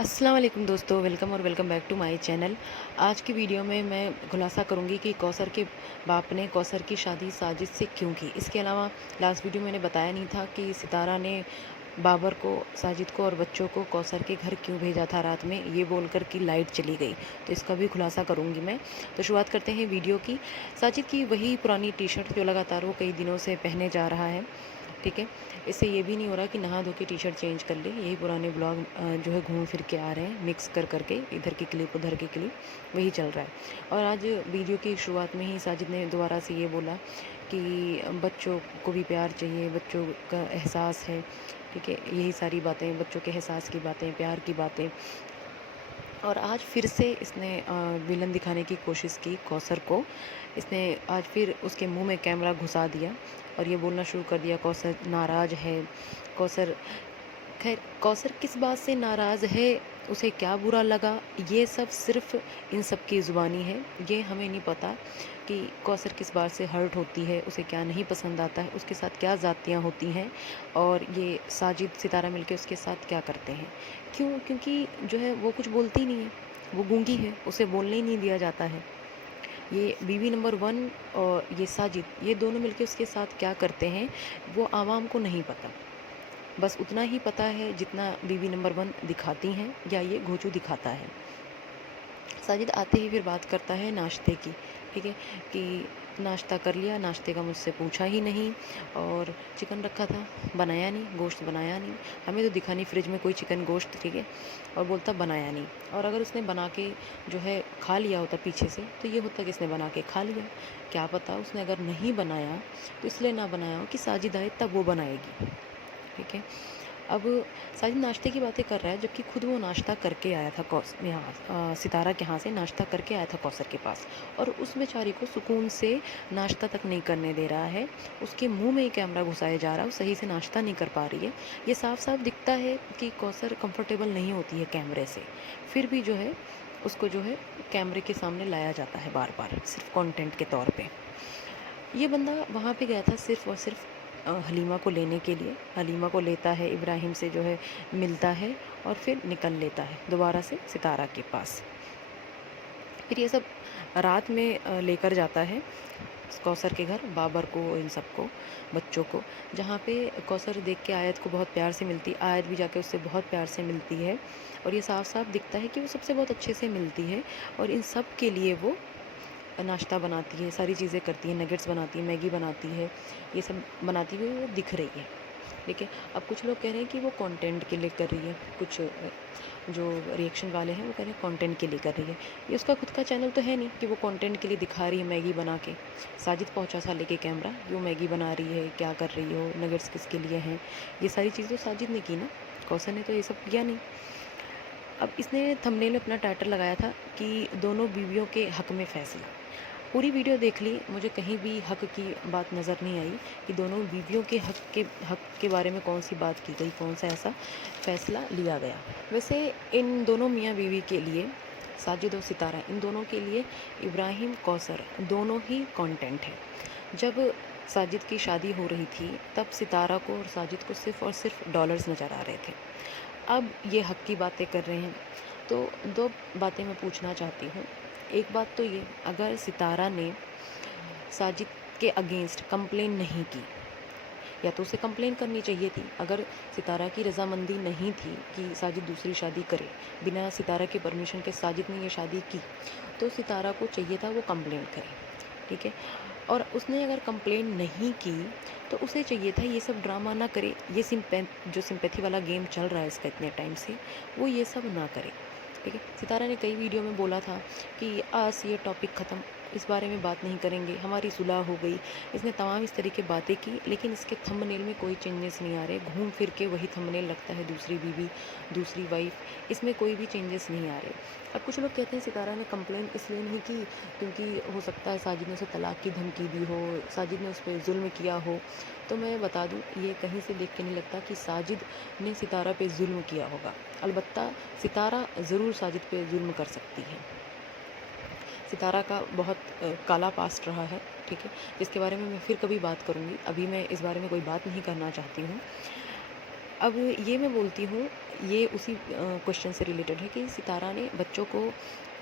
अस्सलाम वालेकुम दोस्तों, welcome back to my channel. आज की वीडियो में मैं खुलासा करूंगी कि कौसर के बाप ने कौसर की शादी साजिद से क्यों की। इसके अलावा लास्ट वीडियो मैंने बताया नहीं था कि सितारा ने बाबर को, साजिद को और बच्चों को कौसर के घर क्यों भेजा था रात में, ये बोलकर कि लाइट चली गई। तो इसका भी खुलासा करूंगी मैं। तो शुरुआत करते हैं वीडियो की। साजिद की वही पुरानी टी शर्ट जो लगातार वो कई दिनों से पहने जा रहा है, ठीक है। इससे ये भी नहीं हो रहा कि नहा धो के टी शर्ट चेंज कर ले। यही पुराने ब्लॉग जो है घूम फिर के आ रहे हैं, मिक्स कर करके, इधर की क्लिप उधर की क्लिप, वही चल रहा है। और आज वीडियो की शुरुआत में ही साजिद ने दोबारा से ये बोला कि बच्चों को भी प्यार चाहिए, बच्चों का एहसास है, ठीक है। यही सारी बातें, बच्चों के एहसास की बातें, प्यार की बातें। और आज फिर से इसने विलन दिखाने की कोशिश की कौसर को। इसने आज फिर उसके मुंह में कैमरा घुसा दिया और ये बोलना शुरू कर दिया, कौसर नाराज़ है। कौसर, खैर कौसर किस बात से नाराज़ है, उसे क्या बुरा लगा, ये सब सिर्फ़ इन सब की ज़ुबानी है। ये हमें नहीं पता कि कौसर किस बात से हर्ट होती है, उसे क्या नहीं पसंद आता है, उसके साथ क्या ज़ातियाँ होती हैं और ये साजिद सितारा मिलके उसके साथ क्या करते हैं। क्यों? क्योंकि जो है वो कुछ बोलती नहीं है, वो गूंगी है, उसे बोलने ही नहीं दिया जाता है। ये बीवी नंबर 1 और ये साजिद, ये दोनों मिलके उसके साथ क्या करते हैं, वो आवाम को नहीं पता। बस उतना ही पता है जितना बीवी नंबर 1 दिखाती हैं या ये घोंचू दिखाता है। साजिद आते ही फिर बात करता है नाश्ते की, ठीक है, कि नाश्ता कर लिया, नाश्ते का मुझसे पूछा ही नहीं, और चिकन रखा था, बनाया नहीं, गोश्त बनाया नहीं, हमें तो दिखा नहीं फ्रिज में कोई चिकन गोश्त, ठीक है। और बोलता बनाया नहीं। और अगर उसने बना के जो है खा लिया होता पीछे से, तो ये होता कि इसने बना के खा लिया। क्या पता उसने अगर नहीं बनाया तो इसलिए ना बनाया हो कि साजिद आए तब वो बनाएगी, ठीक है। अब साजिद नाश्ते की बातें कर रहा है, जबकि खुद वो नाश्ता करके आया था सितारा के यहाँ से नाश्ता करके आया था कौसर के पास, और उस बेचारी को सुकून से नाश्ता तक नहीं करने दे रहा है। उसके मुंह में ही कैमरा घुसाया जा रहा है, वो सही से नाश्ता नहीं कर पा रही है। ये साफ साफ दिखता है कि कौसर कंफर्टेबल नहीं होती है कैमरे से, फिर भी जो है उसको जो है कैमरे के सामने लाया जाता है बार बार, सिर्फ कंटेंट के तौर पे। ये बंदा वहाँ पे गया था सिर्फ़ और सिर्फ़ हलीमा को लेने के लिए। हलीमा को लेता है, इब्राहिम से जो है मिलता है और फिर निकल लेता है दोबारा से सितारा के पास। फिर ये सब रात में लेकर जाता है कौसर के घर, बाबर को, इन सबको, बच्चों को, जहाँ पे कौसर देख के आयत को बहुत प्यार से मिलती, आयत भी जाके उससे बहुत प्यार से मिलती है। और ये साफ साफ दिखता है कि वो सबसे बहुत अच्छे से मिलती है, और इन सब के लिए वो नाश्ता बनाती है, सारी चीज़ें करती है, नगेट्स बनाती है, मैगी बनाती है, ये सब बनाती हुई वो दिख रही है, ठीक है। अब कुछ लोग कह रहे हैं कि वो कंटेंट के लिए कर रही है, कुछ जो रिएक्शन वाले हैं वो कह रहे हैं कंटेंट के लिए कर रही है। ये उसका खुद का चैनल तो है नहीं कि वो कंटेंट के लिए दिखा रही है मैगी बना के। साजिद पहुंचा सा लेके कैमरा, वो मैगी बना रही है, क्या कर रही हो, नगेट्स किसके लिए हैं, ये सारी चीज़ तो साजिद ने की ना, कौसर ने तो ये सब किया नहीं। अब इसने थंबनेल में अपना टाइटल लगाया था कि दोनों बीवियों के हक में फ़ैसला। पूरी वीडियो देख ली, मुझे कहीं भी हक की बात नज़र नहीं आई कि दोनों बीवियों के हक के बारे में कौन सी बात की गई, कौन सा ऐसा फ़ैसला लिया गया। वैसे इन दोनों मियाँ बीवी के लिए, साजिद और सितारा, इन दोनों के लिए इब्राहिम, कौसर दोनों ही कंटेंट है। जब साजिद की शादी हो रही थी तब सितारा को और साजिद को सिर्फ़ और सिर्फ डॉलर्स नज़र आ रहे थे। अब ये हक की बातें कर रहे हैं। तो 2 बातें मैं पूछना चाहती हूँ। एक बात तो ये, अगर सितारा ने साजिद के अगेंस्ट कंप्लेन नहीं की, या तो उसे कंप्लेन करनी चाहिए थी। अगर सितारा की रज़ामंदी नहीं थी कि साजिद दूसरी शादी करे, बिना सितारा के परमिशन के साजिद ने ये शादी की, तो सितारा को चाहिए था वो कंप्लेन करे, ठीक है। और उसने अगर कंप्लेन नहीं की तो उसे चाहिए था ये सब ड्रामा ना करे, ये जो सिंपैथी वाला गेम चल रहा है इसका इतने टाइम से, वो ये सब ना करे, ठीक है। सितारा ने कई वीडियो में बोला था कि आज ये टॉपिक ख़त्म, इस बारे में बात नहीं करेंगे, हमारी सुलह हो गई। इसने तमाम इस तरह की बातें की, लेकिन इसके थंबनेल में कोई चेंजेस नहीं आ रहे। घूम फिर के वही थंबनेल लगता है, दूसरी बीवी, दूसरी वाइफ, इसमें कोई भी चेंजेस नहीं आ रहे। अब कुछ लोग कहते हैं सितारा ने कंप्लेन इसलिए नहीं की क्योंकि हो सकता है साजिद ने उसे तलाक की धमकी दी हो, साजिद ने उस पर जुल्म किया हो। तो मैं बता दूं, ये कहीं से देख के नहीं लगता कि साजिद ने सितारा पे जुल्म किया होगा। अलबत्ता सितारा ज़रूर साजिद पे जुल्म कर सकती है। सितारा का बहुत काला पास्ट रहा है, ठीक है, जिसके बारे में मैं फिर कभी बात करूँगी। अभी मैं इस बारे में कोई बात नहीं करना चाहती हूँ। अब ये मैं बोलती हूँ, ये उसी क्वेश्चन से रिलेटेड है कि सितारा ने बच्चों को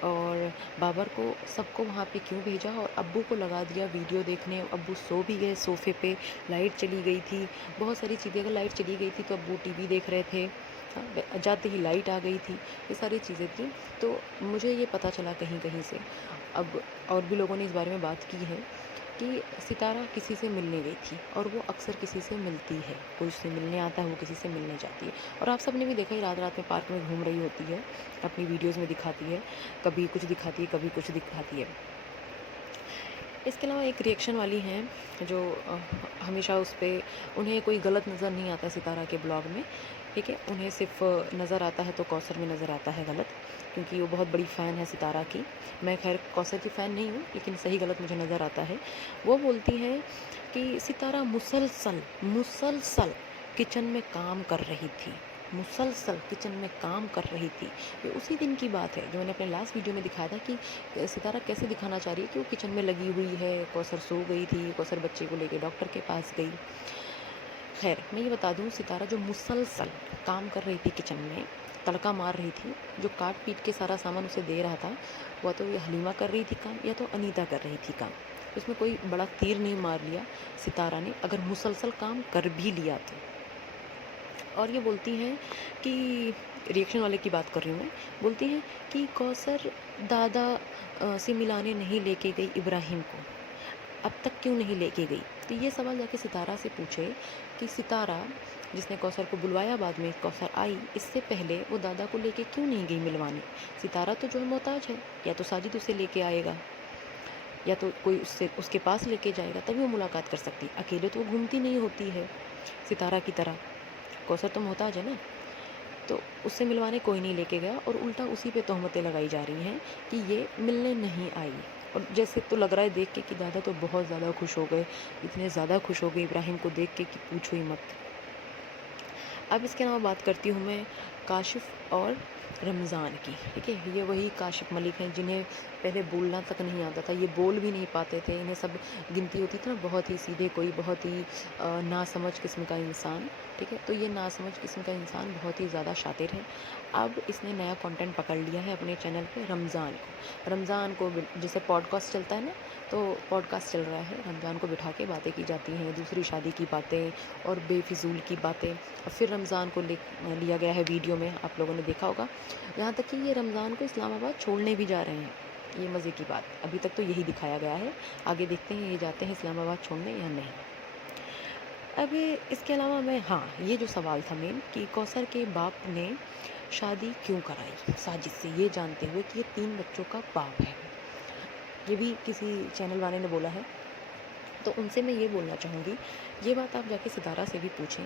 और बाबर को सबको वहाँ पे क्यों भेजा और अब्बू को लगा दिया वीडियो देखने। अब्बू सो भी गए सोफ़े पे, लाइट चली गई थी, बहुत सारी चीज़ें, अगर लाइट चली गई थी तो अब्बू टीवी देख रहे थे, जाते ही लाइट आ गई थी, ये सारी चीज़ें थी। तो मुझे ये पता चला कहीं कहीं से, अब और भी लोगों ने इस बारे में बात की है कि सितारा किसी से मिलने गई थी और वो अक्सर किसी से मिलती है, कोई उससे मिलने आता है, वो किसी से मिलने जाती है। और आप सबने भी देखा ही, रात रात में पार्क में घूम रही होती है, अपनी वीडियोज़ में दिखाती है, कभी कुछ दिखाती है, कभी कुछ दिखाती है। इसके अलावा एक रिएक्शन वाली हैं जो हमेशा उस पे, उन्हें कोई गलत नज़र नहीं आता सितारा के ब्लॉग में, ठीक है। उन्हें सिर्फ नज़र आता है तो कौसर में नज़र आता है गलत, क्योंकि वो बहुत बड़ी फ़ैन है सितारा की। मैं खैर कौसर की फ़ैन नहीं हूँ, लेकिन सही गलत मुझे नज़र आता है। वो बोलती हैं कि सितारा मुसलसल मुसलसल किचन में काम कर रही थी, मुसलसल किचन में काम कर रही थी। ये उसी दिन की बात है जो मैंने अपने लास्ट वीडियो में दिखाया था कि सितारा कैसे दिखाना चाह रही है कि वो किचन में लगी हुई है, कौसर सो गई थी, कौसर बच्चे को लेके डॉक्टर के पास गई। खैर मैं ये बता दूँ, सितारा जो मुसलसल काम कर रही थी किचन में, तड़का मार रही थी, जो काट पीट के सारा सामान उसे दे रहा था, वह तो ये हलीमा कर रही थी काम या तो अनीता कर रही थी काम। उसमें कोई बड़ा तीर नहीं मार लिया सितारा ने, अगर मुसलसल काम कर भी लिया तो। और ये बोलती हैं कि रिएक्शन वाले की बात कर रही हूँ मैं, बोलती हैं कि कौसर दादा से मिलाने नहीं लेके गई इब्राहिम को, अब तक क्यों नहीं लेके गई। तो ये सवाल जाके सितारा से पूछे कि सितारा जिसने कौसर को बुलवाया, बाद में कौसर आई, इससे पहले वो दादा को लेके क्यों नहीं गई मिलवाने। सितारा तो जो है मोहताज है, या तो साजिद उसे लेके आएगा या तो कोई उससे उसके पास लेके जाएगा, तभी वो मुलाकात कर सकती। अकेले तो वो घूमती नहीं होती है सितारा की तरह, कौसर तो मोहताज है ना। तो उससे मिलवाने कोई नहीं लेके गया और उल्टा उसी पे तोहमतें लगाई जा रही हैं कि ये मिलने नहीं आई। और जैसे तो लग रहा है देख के कि दादा तो बहुत ज़्यादा खुश हो गए, इतने ज़्यादा खुश हो गए इब्राहिम को देख के कि पूछो ही मत। अब इसके अलावा बात करती हूँ मैं काशिफ़ और रमज़ान की, ठीक है। ये वही काशिफ़ मलिक हैं जिन्हें पहले बोलना तक नहीं आता था, ये बोल भी नहीं पाते थे, इन्हें सब गिनती होती थी ना, बहुत ही सीधे, कोई बहुत ही नासमझ किस्म का इंसान, ठीक है। तो ये नासमझ किस्म का इंसान बहुत ही ज़्यादा शातिर है। अब इसने नया कंटेंट पकड़ लिया है अपने चैनल पे, रमज़ान को जैसे पॉडकास्ट चलता है ना, तो पॉडकास्ट चल रहा है, रमज़ान को बिठा के बातें की जाती हैं, दूसरी शादी की बातें और बेफिजूल की बातें। और फिर रमज़ान को लिया गया है वीडियो में, आप लोगों ने देखा होगा, यहाँ तक कि ये रमज़ान को इस्लामाबाद छोड़ने भी जा रहे हैं। ये मज़े की बात, अभी तक तो यही दिखाया गया है, आगे देखते हैं ये जाते हैं इस्लामाबाद छोड़ने या नहीं। अब इसके अलावा मैं, हाँ, ये जो सवाल था मेन कि कौसर के बाप ने शादी क्यों कराई साजिद से, ये जानते हुए कि ये 3 बच्चों का बाप है, ये भी किसी चैनल वाले ने बोला है। तो उनसे मैं ये बोलना चाहूँगी, ये बात आप जाके सितारा से भी पूछें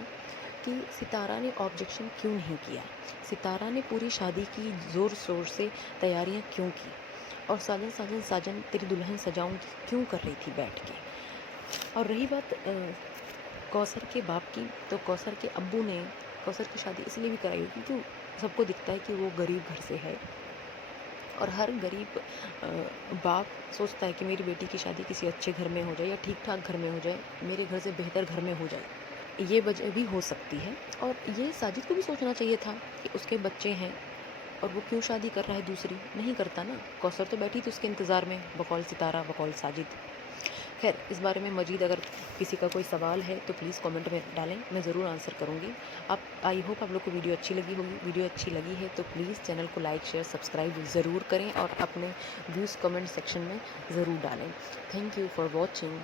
कि सितारा ने ऑब्जेक्शन क्यों नहीं किया, सितारा ने पूरी शादी की ज़ोर शोर से तैयारियां क्यों की, और साजन साजन साजन तेरी दुल्हन सजाऊंगी क्यों कर रही थी बैठ के। और रही बात कौसर के बाप की, तो कौसर के अब्बू ने कौसर की शादी इसलिए भी कराई होगी क्योंकि सबको दिखता है कि वो गरीब घर से है, और हर गरीब बाप सोचता है कि मेरी बेटी की शादी किसी अच्छे घर में हो जाए या ठीक ठाक घर में हो जाए, मेरे घर से बेहतर घर में हो जाए। ये वजह भी हो सकती है। और ये साजिद को भी सोचना चाहिए था कि उसके बच्चे हैं और वो क्यों शादी कर रहा है दूसरी, नहीं करता ना। कौसर तो बैठी थी उसके इंतज़ार में, बकौल सितारा बकौल साजिद। खैर इस बारे में मज़ीद अगर किसी का कोई सवाल है तो प्लीज़ कमेंट में डालें, मैं ज़रूर आंसर करूँगी। आप, आई होप आप लोग को वीडियो अच्छी लगी होगी। वीडियो अच्छी लगी है तो प्लीज़ चैनल को लाइक शेयर सब्सक्राइब ज़रूर करें और अपने व्यूज़ कमेंट सेक्शन में ज़रूर डालें। Thank you for watching.